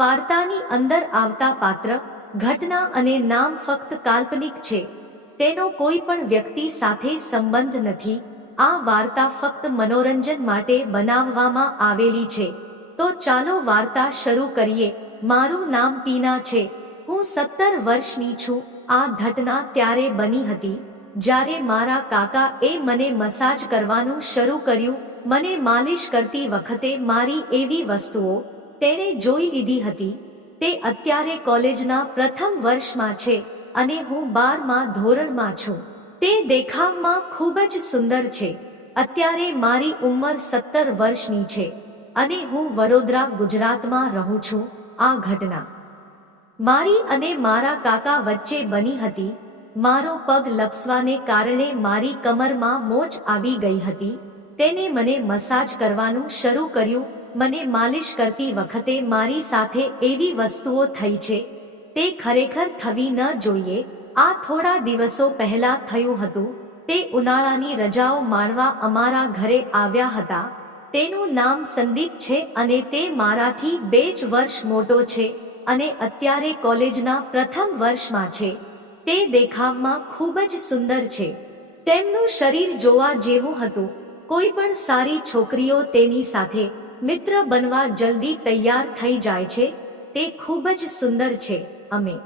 વાર્તાની અંદર આવતા પાત્ર, ઘટના અને નામ ફક્ત કાલ્પનિક છે. તેનો કોઈ પણ વ્યક્તિ સાથે સંબંધ નથી. આ વાર્તા ફક્ત મનોરંજન માટે બનાવવામાં આવેલી છે. તો ચાલો વાર્તા શરૂ કરીએ. મારું નામ ટીના છે. હું 17 વર્ષની છું. આ ઘટના ત્યારે બની હતી જ્યારે મારા કાકા એ મને મસાજ કરવાનું શરૂ કર્યું. મને માલિશ કરતી વખતે મારી એવી વસ્તુઓ તેણે જોઈ લીધી હતી. તે અત્યારે કોલેજના પ્રથમ વર્ષમાં છે અને હું 12મા ધોરણમાં છું. તે દેખાવમાં ખૂબ જ સુંદર છે. અત્યારે મારી ઉંમર 17 વર્ષની છે અને હું વડોદરા, ગુજરાતમાં રહું છું. આ ઘટના મારી અને મારા કાકા વચ્ચે બની હતી. મારો પગ લપસવાને કારણે મારી કમરમાં મોચ આવી ગઈ હતી. તેને મને મસાજ કરવાનું શરૂ કર્યું. મને માલિશ કરતી વખતે મારી સાથે એવી વસ્તુઓ થઈ છે. તે ખરેખર થવી ન જોઈએ. આ થોડા દિવસો પહેલા થયું હતું. તે ઉનાળાની રજાઓ માણવા અમારા ઘરે આવ્યા હતા. તેનું નામ સંદીપ છે અને તે મારાથી 2 જ વર્ષ મોટો છે અને અત્યારે કોલેજના પ્રથમ વર્ષમાં છે. તે દેખાવમાં ખૂબ જ સુંદર છે. તેમનું શરીર જોવા જેવું હતું. કોઈ પણ સારી છોકરીઓ તેની સાથે મિત્ર બનવા જલ્દી તૈયાર થઈ જાય છે. તે ખૂબ જ સુંદર છે. અમે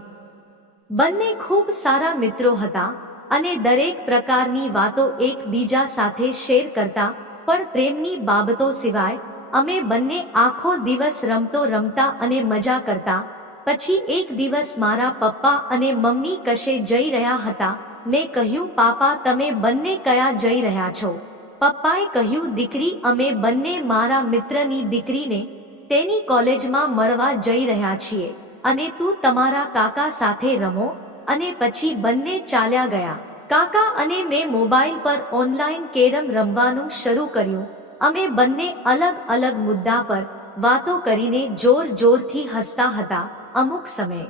બંને ખૂબ સારા મિત્રો હતા અને દરેક પ્રકારની વાતો એકબીજા સાથે શેર કરતા, પણ પ્રેમની બાબતો સિવાય. અમે બંને આખો દિવસ રમતા અને મજા કરતા. પછી એક દિવસ મારા પપ્પા અને મમ્મી કશે જઈ રહ્યા હતા. મેં કહ્યું, પાપા તમે બંને કયા જઈ રહ્યા છો? પપ્પાએ કહ્યું, દીકરી અમે બંને મારા મિત્રની દીકરીને તેની કોલેજમાં મળવા જઈ રહ્યા છીએ અને તું તમારા કાકા સાથે રમો. અને પછી બંને ચાલ્યા ગયા. કાકા અને મેં મોબાઈલ પર ઓનલાઈન કેરમ રમવાનું શરૂ કર્યું. અમે બંને અલગ અલગ મુદ્દા પર વાતો કરીને જોરથી હસતા હતા. અમુક સમયે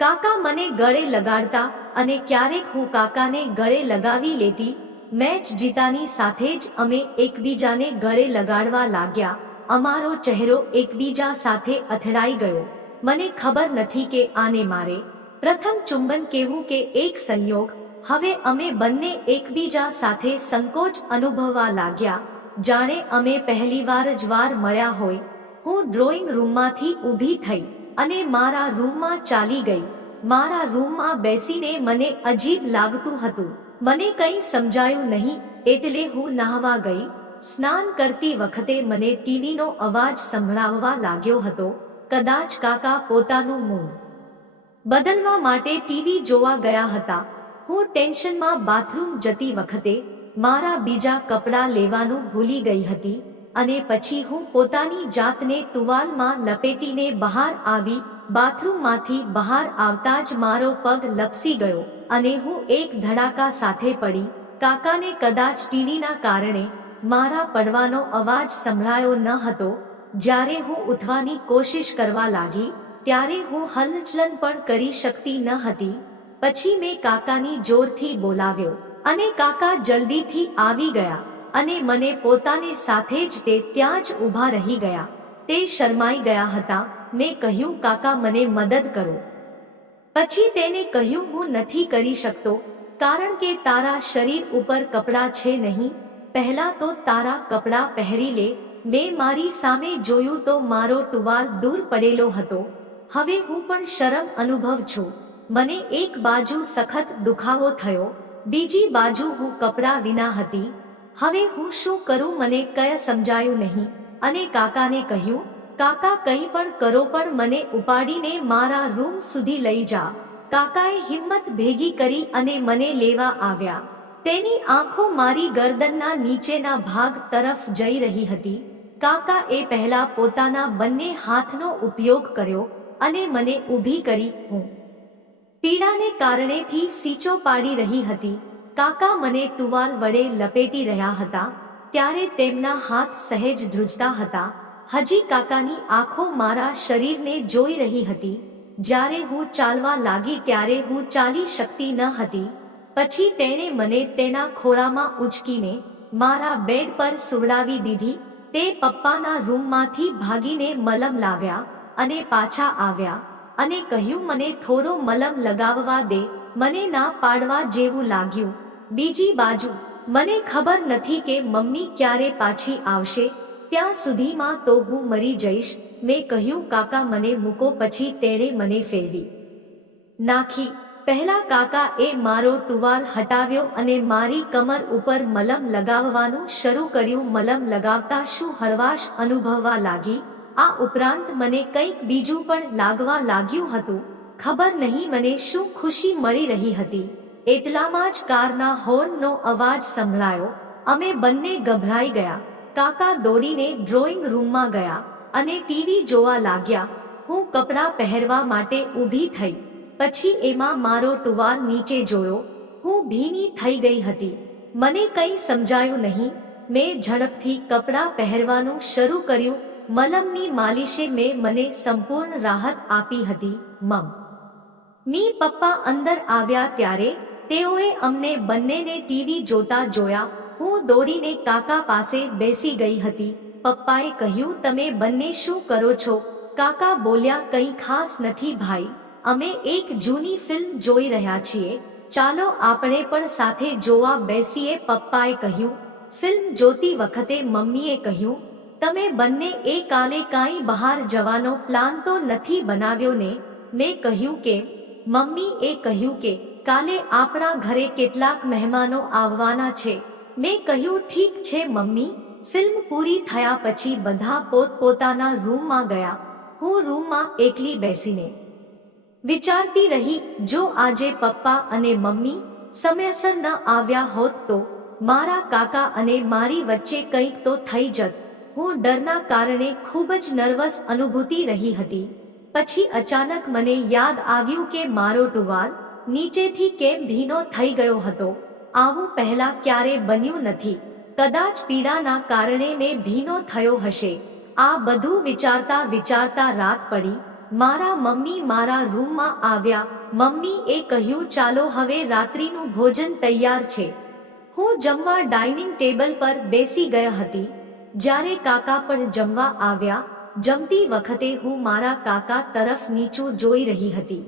કાકા મને ગળે લગાડતા અને ક્યારેક હું કાકાને ગળે લગાવી લેતી. મેચ જીતાની સાથે જ અમે એકબીજાને ગળે લગાડવા લાગ્યા. અમારો ચહેરો એકબીજા સાથે અથડાઈ ગયો. મને ખબર નથી કે આને મારે પ્રથમ ચુંબન કહેવું કે એક સંયોગ. હવે અમે બંને એકબીજા સાથે સંકોચ અનુભવવા લાગ્યા, જાણે અમે પહેલીવાર જ મળ્યા હોય. હું ડ્રોઈંગ રૂમમાંથી ઊભી થઈ અને મારા રૂમમાં ચાલી ગઈ. મારા રૂમમાં બેસીને મને અજીબ લાગતું હતું. મને કંઈ સમજાયું નહીં એટલે હું નહાવા ગઈ. સ્નાન કરતી વખતે મને ટીવીનો અવાજ સંભળાવવા લાગ્યો હતો. કદાચ કાકા પોતાનું મૂડ બદલવા માટે ટીવી જોવા ગયા હતા. હું ટેન્શનમાં બાથરૂમ જતી વખતે મારા બીજા કપડાં લેવાનું ભૂલી ગઈ હતી અને પછી હું પોતાની જાતને ટુવાલમાં લપેટીને બહાર આવી. બાથરૂમમાંથી બહાર આવતા જ મારો પગ લપસી ગયો અને હું એક ધડાકા સાથે પડી. કાકાને કદાચ ટીવીના કારણે મારા પડવાનો અવાજ સંભળાયો ન હતો. જ્યારે હું ઉઠવાની કોશિશ કરવા લાગી ત્યારે હું હલનચલન પણ કરી શકતી ન હતી. પછી મેં કાકાની જોરથી બોલાવ્યો અને કાકા જલ્દીથી આવી ગયા અને મને પોતાની સાથે જ તે ત્યાં જ ઊભા રહી ગયા. તે શરમાઈ ગયા હતા. મેં કહ્યું, કાકા મને મદદ કરો. પછી તેને કહ્યું, હું નથી કરી શકતો કારણ કે તારા શરીર ઉપર કપડાં છે નહીં. પહેલા તો તારા કપડાં પહેરી લે. મેં મારી સામે જોયું તો મારો ટુવાલ દૂર પડેલો હતો. હવે હું પણ શરમ અનુભવ છું. મને એક બાજુ સખત દુખાવો થયો, બીજી બાજુ હું કપડાં વિના હતી. હવે હું શું કરું મને કંઈ સમજાયું નહીં અને કાકાને કહ્યું, કાકા કંઈ પણ કરો પણ મને ઉપાડીને મારા રૂમ સુધી લઈ જા. કાકાએ હિંમત ભેગી કરી અને મને લેવા આવ્યા. તેની આંખો મારી ગરદનના નીચેના ભાગ તરફ જઈ રહી હતી. કાકાએ પહેલા પોતાના બંને હાથનો ઉપયોગ કર્યો અને મને ઊભી કરી. હું પીડાને કારણેથી સીચો પાડી રહી હતી. કાકા મને ટુવાલ વડે લપેટી રહ્યા હતા ત્યારે તેમના હાથ સહેજ ધ્રુજતા હતા. હજી કાકાની આંખો મારા શરીરને જોઈ રહી હતી. જ્યારે હું ચાલવા લાગી ત્યારે હું ચાલી શકતી ન હતી. પછી તેણે મને તેના ખોળામાં ઉંચકીને મારા બેડ પર સુવડાવી દીધી. તે પપ્પાના રૂમમાંથી ભાગીને મલમ લાવ્યા અને પાછા આવ્યા અને કહ્યું, મને થોડો મલમ લગાવવા દે. મને ના પાડવા જેવું લાગ્યું. બીજી બાજુ મને ખબર નથી કે મમ્મી ક્યારે પાછી આવશે. ત્યાં સુધીમાં તો હું મરી જઈશ. મેં કહ્યું, કાકા મને મૂકો. પછી તેણે મને ફેરવી નાખી. પહેલા કાકાએ મારો ટુવાલ હટાવ્યો અને મારી કમર ઉપર મલમ લગાવવાનું શરૂ કર્યું. મલમ લગાવતા શું હળવાશ અનુભવવા લાગી. આ ઉપરાંત મને કંઈક બીજું પણ લાગવા લાગ્યું હતું. ખબર નહીં મને શું ખુશી મળી રહી હતી. એટલામાં જ કારના હોર્નનો અવાજ સંભળાયો. અમે બંને ગભરાઈ ગયા. કાકા દોડીને ડ્રોઈંગ રૂમમાં ગયા અને ટીવી જોવા લાગ્યા. હું કપડાં પહેરવા માટે ઊભી થઈ. પછી એમાં મારો ટુવાલ નીચે જોયો. હું ભીની થઈ ગઈ હતી. મને કંઈ સમજાયું નહીં. મેં ઝડપથી કપડાં પહેરવાનું શરૂ કર્યું. મલમની માલિશે મને સંપૂર્ણ રાહત આપી હતી. મમ્મી પપ્પા અંદર આવ્યા ત્યારે તેઓએ અમને બંનેને ટીવી જોતા જોયા. હું દોડીને કાકા પાસે બેસી ગઈ હતી. પપ્પાએ કહ્યું, તમે બંને શું કરો છો? કાકા બોલ્યા, કંઈ ખાસ નથી ભાઈ. અમે એક જૂની ફિલ્મ જોઈ રહ્યા છીએ. ચાલો આપણે પણ સાથે જોવા બેસીએ. પપ્પાએ કહ્યું. ફિલ્મ જોતી વખતે મમ્મીએ કહ્યું, તમે બંને કાલે કાંઈ બહાર જવાનો પ્લાન તો નથી બનાવ્યો ને? મેં કહ્યું કે મમ્મીએ કહ્યું કે કાલે આપણા ઘરે કેટલાક મહેમાનો આવવાના છે. મેં કહ્યું, ઠીક છે મમ્મી. ફિલ્મ પૂરી થયા પછી બધા પોતપોતાના રૂમમાં ગયા. હું રૂમમાં એકલી બેસીને વિચારતી રહી, જો આજે પપ્પા અને મમ્મી સમયસર ન આવ્યા હોત તો મારા કાકા અને મારી વચ્ચે કંઈક તો થઈ જત. હું ડરના કારણે ખૂબ જ નર્વસ અનુભૂતિ રહી હતી. પછી અચાનક મને યાદ આવ્યું કે મારો ટુવાલ નીચેથી કેમ ભીનો થઈ ગયો હતો. આવું પહેલા ક્યારે બન્યું નથી. કદાચ પીડાના કારણે મેં ભીનો થયો હશે. આ બધું વિચારતા વિચારતા રાત પડી. મારા મમ્મી મારા રૂમમાં આવ્યા. મમ્મીએ કહ્યું, ચાલો હવે રાત્રિનું ભોજન તૈયાર છે. હું જમવા ડાઇનિંગ ટેબલ પર બેસી ગઈ હતી. જ્યારે કાકા પણ જમવા આવ્યા. જમતી વખતે હું મારા કાકા તરફ નીચું જોઈ રહી હતી.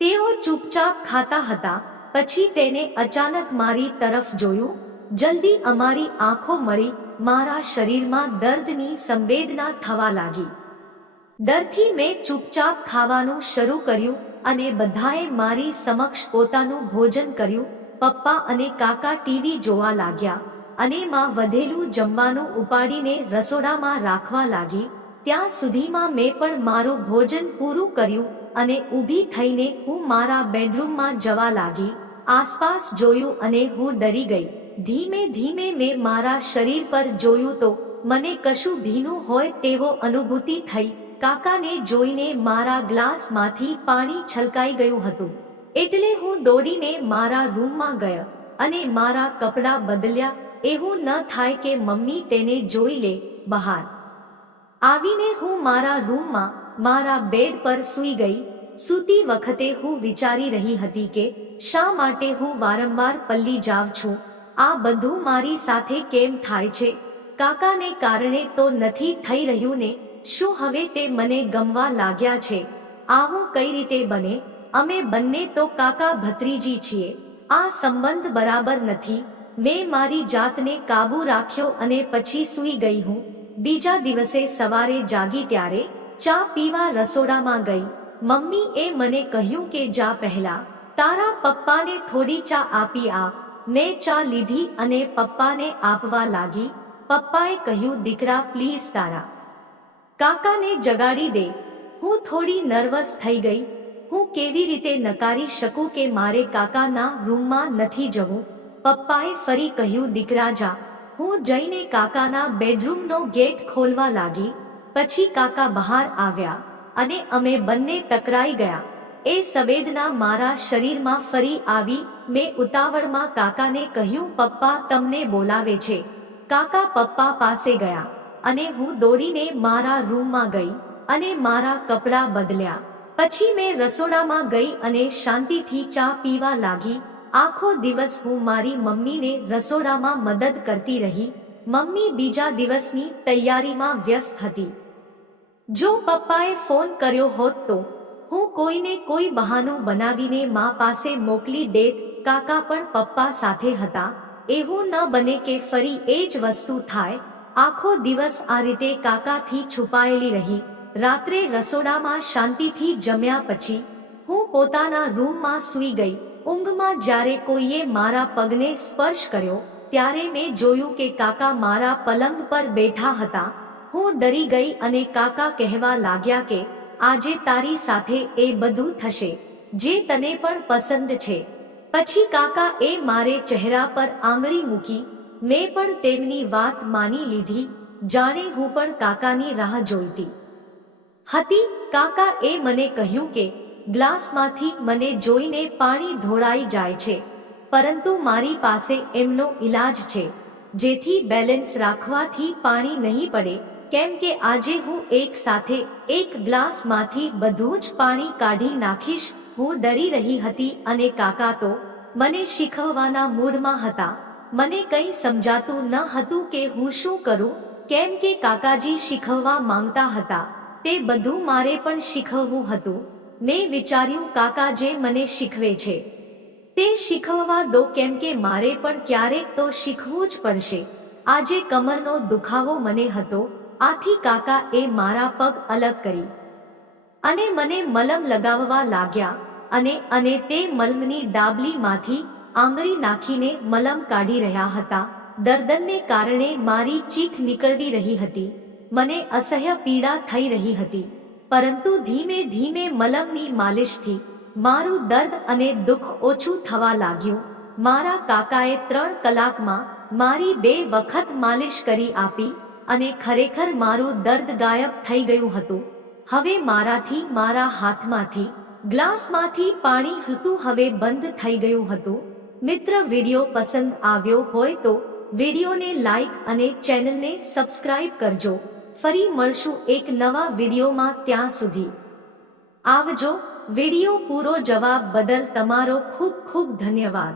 તેઓ ચૂપચાપ ખાતા હતા. પછી તેને અચાનક મારી તરફ જોયું. જલ્દી અમારી આંખો મળી. મારા શરીરમાં દર્દની સંવેદના થવા લાગી. ડરથી મેં ચૂપચાપ ખાવાનું શરૂ કર્યું અને બધાએ મારી સમક્ષ પોતાનું ભોજન કર્યું. પપ્પા અને કાકા ટીવી જોવા લાગ્યા અને માં વધેલું જમવાનું ઉપાડીને રસોડામાં રાખવા લાગી. ત્યાં સુધીમાં મેં પણ મારું ભોજન પૂરું કર્યું અને ઊભી થઈને હું મારા બેડરૂમમાં જવા લાગી. આસપાસ જોયું અને હું ડરી ગઈ. ધીમે ધીમે મેં મારા શરીર પર જોયું તો મને કશું ભીનું હોય તેવો અનુભૂતિ થઈ. કાકાને જોઈને મારા ગ્લાસમાંથી પાણી છલકાઈ ગયું હતું. એટલે હું દોડીને મારા રૂમમાં ગયો અને મારા કપડાં બદલ્યા. એવું ન થાય કે મમ્મી તેને જોઈ લે. બહાર આવીને હું મારા રૂમમાં મારા બેડ પર સૂઈ ગઈ. સૂતી વખતે હું વિચારી રહી હતી કે શા માટે હું વારંવાર પલ્લી જાઉં છું. આ બધું મારી સાથે કેમ થાય છે? કાકાને કારણે તો નથી થઈ રહ્યું ને? શું હવે તે મને ગમવા લાગ્યા છે? આવું કઈ રીતે બને? અમે બંને તો કાકા ભત્રીજી છીએ. આ સંબંધ બરાબર નથી. મેં મારી જાતને કાબુ રાખ્યો અને પછી સૂઈ ગઈ. હું બીજા દિવસે સવારે જાગી ત્યારે ચા પીવા રસોડામાં ગઈ. મમ્મીએ મને કહ્યું કે જા પહેલા તારા પપ્પાને થોડી ચા આપી આવ. મેં ચા લીધી અને પપ્પાને આપવા લાગી. પપ્પાએ કહ્યું, દીકરા પ્લીઝ તારા કાકાને જગાડી દે. હું થોડી નર્વસ થઈ ગઈ. હું કેવી રીતે નકારી શકું કે મારે કાકાના રૂમમાં નથી જવું? પપ્પાએ ફરી કહ્યું, દીકરા જા. હું જઈને કાકાના બેડરૂમનો ગેટ ખોલવા લાગી. પછી કાકા બહાર આવ્યા અને અમે બંને ટકરાઈ ગયા. એ સંવેદના મારા શરીરમાં ફરી આવી. મેં ઉતાવળમાં કાકાને કહ્યું, પપ્પા તમને બોલાવે છે. કાકા પપ્પા પાસે ગયા અને હું દોડીને મારા રૂમમાં ગઈ અને મારા કપડાં બદલ્યા. પછી મેં રસોડામાં ગઈ અને શાંતિથી ચા પીવા લાગી. આખો દિવસ હું મારી મમ્મીને રસોડામાં મદદ કરતી રહી. મમ્મી બીજા દિવસની તૈયારીમાં વ્યસ્ત હતી. જો પપ્પાએ ફોન કર્યો હોત તો હું કોઈને કોઈ બહાનું બનાવીને મા પાસે મોકલી દેત. કાકા પણ પપ્પા સાથે હતા. એવું ન બને કે ફરી એ જ વસ્તુ થાય. આખો દિવસ આ રીતે કાકાથી છુપાયેલી રહી. રાત્રે રસોડામાં શાંતિથી જમ્યા પછી હું પોતાના રૂમમાં સૂઈ ગઈ. ઊંઘમાં જ્યારે કોઈએ મારા પગને સ્પર્શ કર્યો ત્યારે મેં જોયું કે કાકા મારા પલંગ પર બેઠા હતા. હું ડરી ગઈ અને કાકા કહેવા લાગ્યા કે આજે તારી સાથે એ બધું થશે જે તને પણ પસંદ છે. પછી કાકા એ મારે ચહેરા પર આંગળી મૂકી. મેં પણ તેમની વાત માની લીધી, જાણે હું પણ કાકાની રાહ જોઈતી હતી. કાકા એ મને કહ્યું કે ગ્લાસમાંથી મને જોઈને પાણી ઢોળાઈ જાય છે, પરંતુ મારી પાસે એમનો ઈલાજ છે જેથી બેલેન્સ રાખવાથી પાણી નહીં પડે. કેમ કે આજે હું એક સાથે એક ગ્લાસમાંથી બધું જ પાણી કાઢી નાખીશ. હું ડરી રહી હતી અને કાકા તો મને શીખવવાના મૂડમાં હતા. મને કંઈ સમજાતું ન હતું કે હું શું કરું, કેમ કે કાકાજી શીખવવા માંગતા હતા તે બધું મારે પણ શીખવવું હતું. મેં વિચાર્યું કાકા જે મને શીખવે છે તે શીખવવા દો, કેમ કે મારે પણ ક્યારેક તો શીખવું જ પડશે. આજે કમરનો દુખાવો મને હતો, આથી કાકા એ મારા પગ અલગ કરી અને મને મલમ લગાવવા લાગ્યા અને તે મલમની ડાબલીમાંથી આંગળી નાખીને મલમ કાઢી રહ્યા હતા. દર્દને કારણે મારી ચીખ નીકળી રહી હતી. મને અસહ્ય પીડા થઈ રહી હતી, પરંતુ ધીમે ધીમે મલમની માલિશથી મારું દર્દ અને દુઃખ ઓછું થવા લાગ્યું. મારા કાકાએ 3 કલાકમાં મારી 2 વખત માલિશ કરી આપી અને ખરેખર મારું દર્દ ગાયબ થઈ ગયું હતું. હવે મારાથી મારા હાથમાંથી ગ્લાસમાંથી પાણી હતું હવે બંધ થઈ ગયું હતું. મિત્ર, વિડિયો પસંદ આવ્યો હોય તો વિડિયોને લાઈક અને ચેનલને સબસ્ક્રાઇબ કરજો. ફરી મળશું એક નવા વિડિયોમાં. ત્યાં સુધી આવજો. વિડિયો પૂરો જવાબ બદલ તમારો ખૂબ ખૂબ ધન્યવાદ.